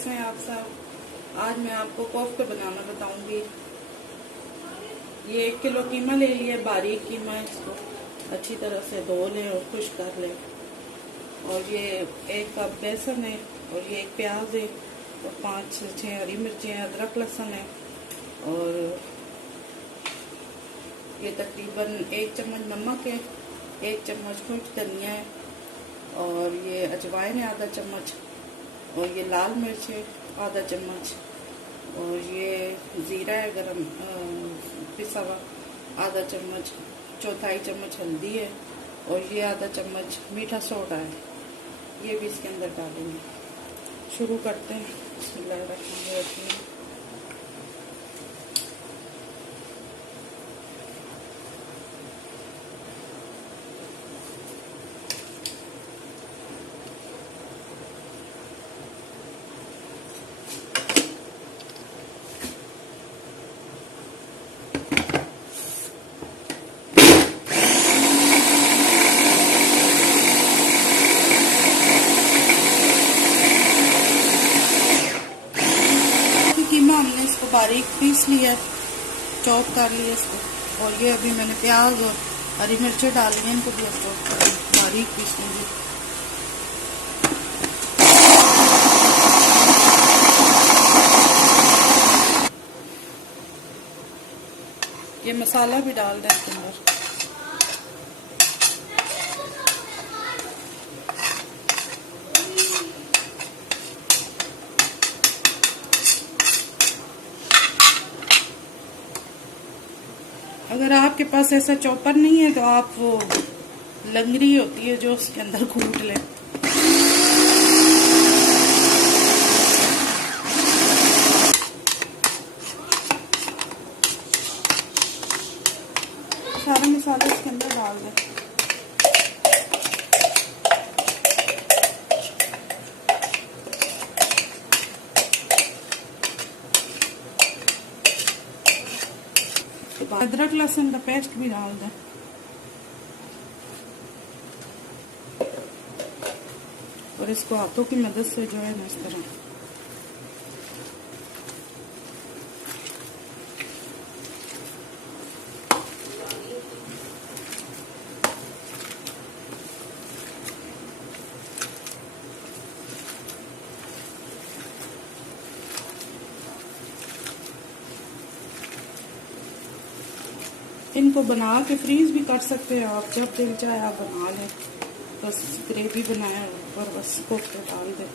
कैसे हैं आप सब। आज मैं आपको कोफ्ते बनाना बताऊंगी। ये 1 किलो कीमा ले लिया, बारीक कीमा है। इसको अच्छी तरह से धो लें और खुश्क कर लें। और ये 1 कप बेसन है, और ये 1 प्याज है, और 5 से 6 हरी मिर्चें, अदरक लहसुन है, और ये तकरीबन 1 चम्मच नमक है, 1 चम्मच खुश्क धनिया है, और ये अजवाइन है आधा चम्मच, और ये लाल मिर्च है आधा चम्मच, और ये ज़ीरा है गरम पिसा हुआ आधा चम्मच, 1/4 चम्मच हल्दी है, और ये आधा चम्मच मीठा सोडा है। ये भी इसके अंदर डालेंगे। शुरू करते हैं। बिस्मिल्लाहिर्रहमानिर्रहीम। कीमा हमने इसको बारीक पीस लिया, चॉप कर लिया इसको। और ये अभी मैंने प्याज और हरी मिर्चें डाल ली, इनको भी बारीक पीस लूँगी। ये मसाला भी डाल दें इसके अंदर। अगर आपके पास ऐसा चॉपर नहीं है तो आप वो लंगड़ी होती है जो उसके अंदर कूट लें। सारा मसाला इसके अंदर डाल दें। अदरक लहसुन का पेस्ट भी डाल दें। और इसको हाथों की मदद से जो है ना इस तरह इनको बना के फ्रीज भी कर सकते हैं आप। जब दिल चाहे आप बना लें। बस ग्रेवी बनाए और बस कोफ्ते डाल दें।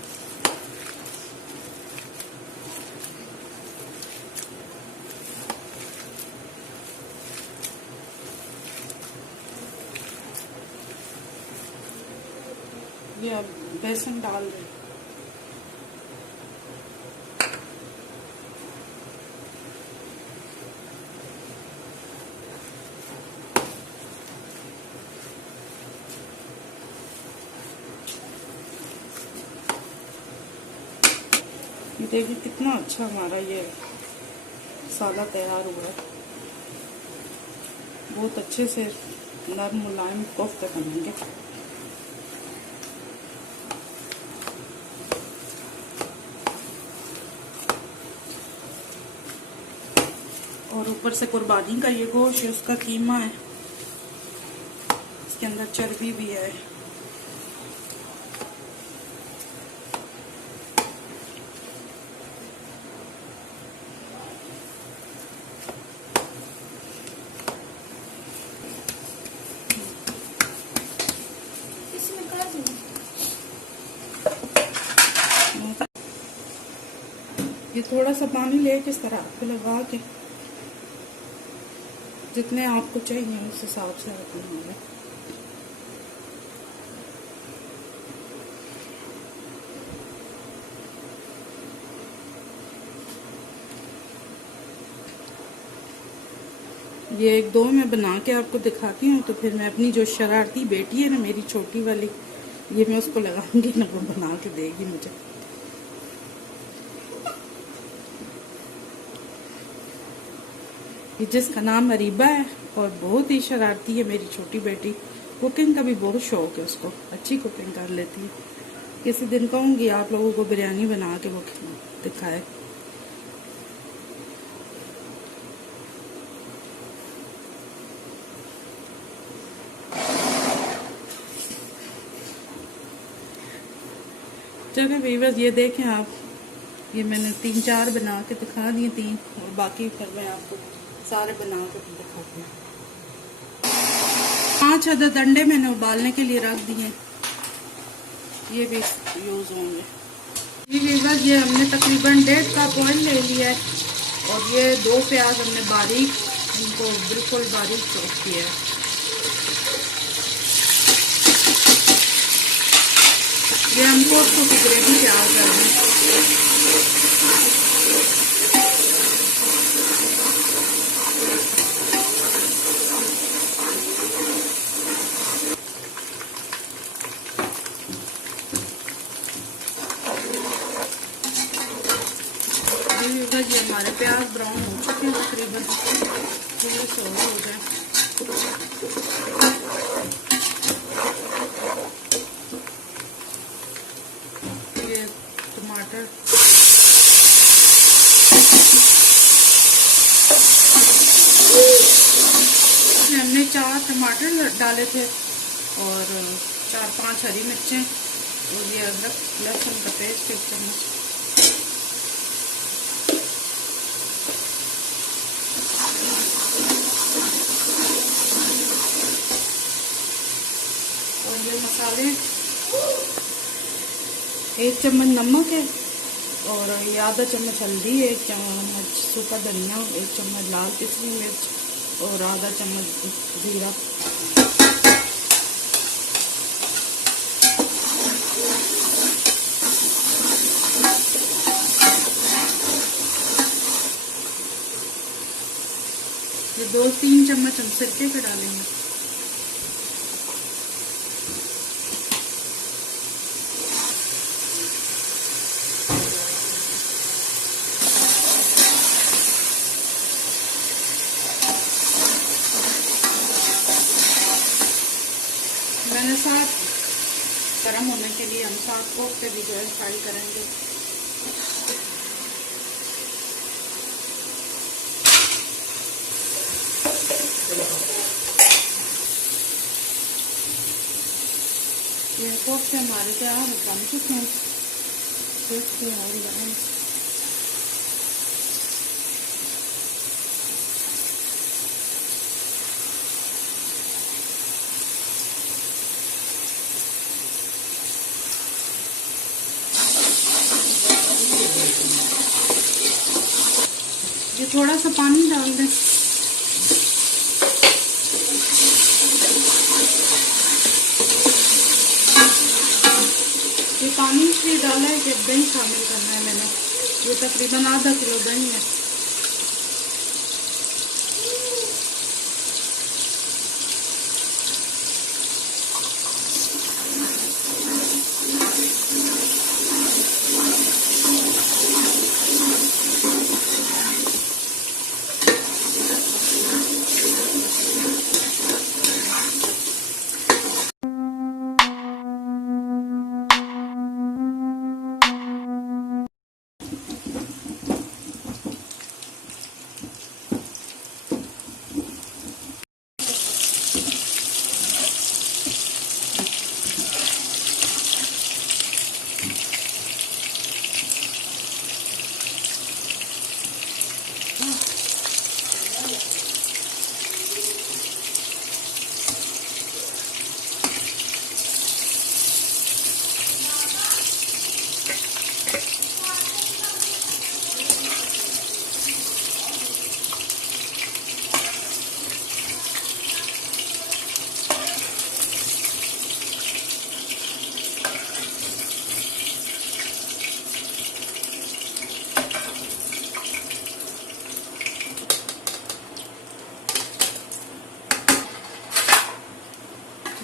ये अब बेसन डाल दें। देखिए कितना अच्छा हमारा ये मसाला तैयार हुआ है। बहुत अच्छे से नरम मुलायम कोफ्ते बनेंगे। और ऊपर से कुर्बानी का ये गोश्त है, उसका कीमा है, इसके अंदर चर्बी भी है। ये थोड़ा सा पानी लेके इस तरह आपको लगा के जितने आपको चाहिए उस हिसाब से आप बनाएं। ये 1-2 मैं बना के आपको दिखाती हूँ, तो फिर मैं अपनी जो शरारती बेटी है ना मेरी छोटी वाली, ये मैं उसको लगाऊंगी ना, वो बना के देगी मुझे। जिसका नाम अरीबा है और बहुत ही शरारती है मेरी छोटी बेटी। कुकिंग का भी बहुत शौक है उसको, अच्छी कुकिंग कर लेती है। किसी दिन कहूँगी आप लोगों को बिरयानी बना के वो दिखाए। चलिए वीवर्स, ये देखें आप, ये मैंने 3-4 बना के दिखा दिए, 3, और बाकी फिर मैं आपको सारे बना के दिखाती हूँ। 5 अदद अंडे मैंने उबालने के लिए रख दिए, ये भी यूज होंगे। ये वीवर्स, ये हमने तकरीबन 1.5 कप ऑयल ले लिया है, और ये 2 प्याज हमने बारीक, इनको बिल्कुल बारीक चॉप किया है। ये हम पोस्तों की ग्रेवी तैयार कर रहे हैं। ये हमारे प्याज ब्राउन हो चुके हैं, तकरीबन थोड़े से और हो जाए। ये टमाटर, हमने 4 टमाटर डाले थे और 4-5 हरी मिर्चें, और ये अदरक लहसुन का पेस्ट 1 चम्मच। और ये मसाले, 1 चम्मच नमक है, और ये आधा चम्मच हल्दी, 1 चम्मच सूखा धनिया, 1 चम्मच लाल पिसरी मिर्च, और आधा चम्मच जीरा। ये 2-3 चम्मच हम सिरके के डालेंगे। मैंने 7 गर्म होने के लिए हम 7 कोफ्ते भी जो है फ्राई करेंगे। ये कोफ्ते हमारे तैयार बन चुके हैं, देखते हैं और लगाएं। ये थोड़ा सा पानी डाल दें। ये पानी इसलिए डाला है कि दही शामिल करना है मैंने, ये तकरीबन आधा किलो दही है।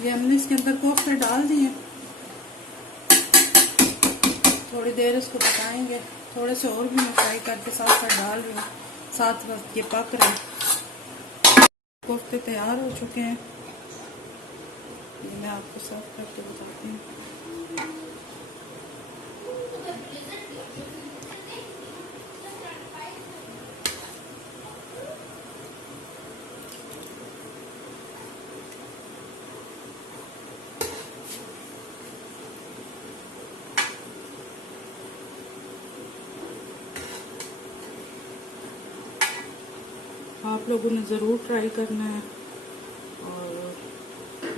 ये हमने इसके अंदर कोफ्ते डाल दिए, थोड़ी देर इसको पकाएंगे। थोड़े से और भी मैं फ्राई करके साथ साथ डाल रही हूँ, साथ वक्त ये पक रहे हैं। कोफ्ते तैयार हो चुके हैं, ये मैं आपको सर्व करके बताती हूँ। आप लोगों ने ज़रूर ट्राई करना है और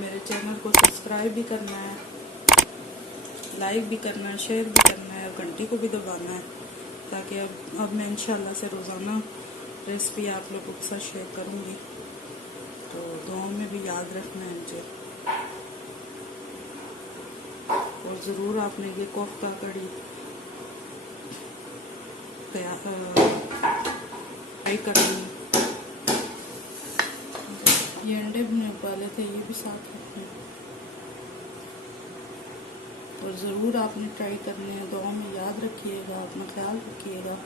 मेरे चैनल को सब्सक्राइब भी करना है, लाइक भी करना है, शेयर भी करना है और घंटी को भी दबाना है, ताकि अब मैं इंशाल्लाह से रोज़ाना रेसिपी आप लोगों के साथ शेयर करूँगी। तो दुआओं में भी याद रखना है मुझे। और ज़रूर आपने ये कोफ्ता कड़ी ट्राई करनी। ये अंडे भी उबाले थे, ये भी साथ रखने और ज़रूर आपने ट्राई करने हैं। दुआ में याद रखिएगा, अपना ख्याल रखिएगा।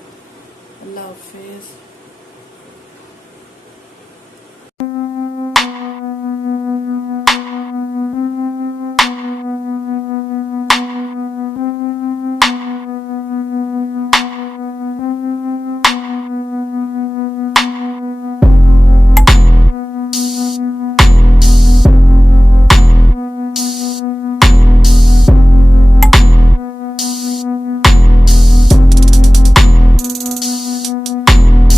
अल्लाह हाफिज़।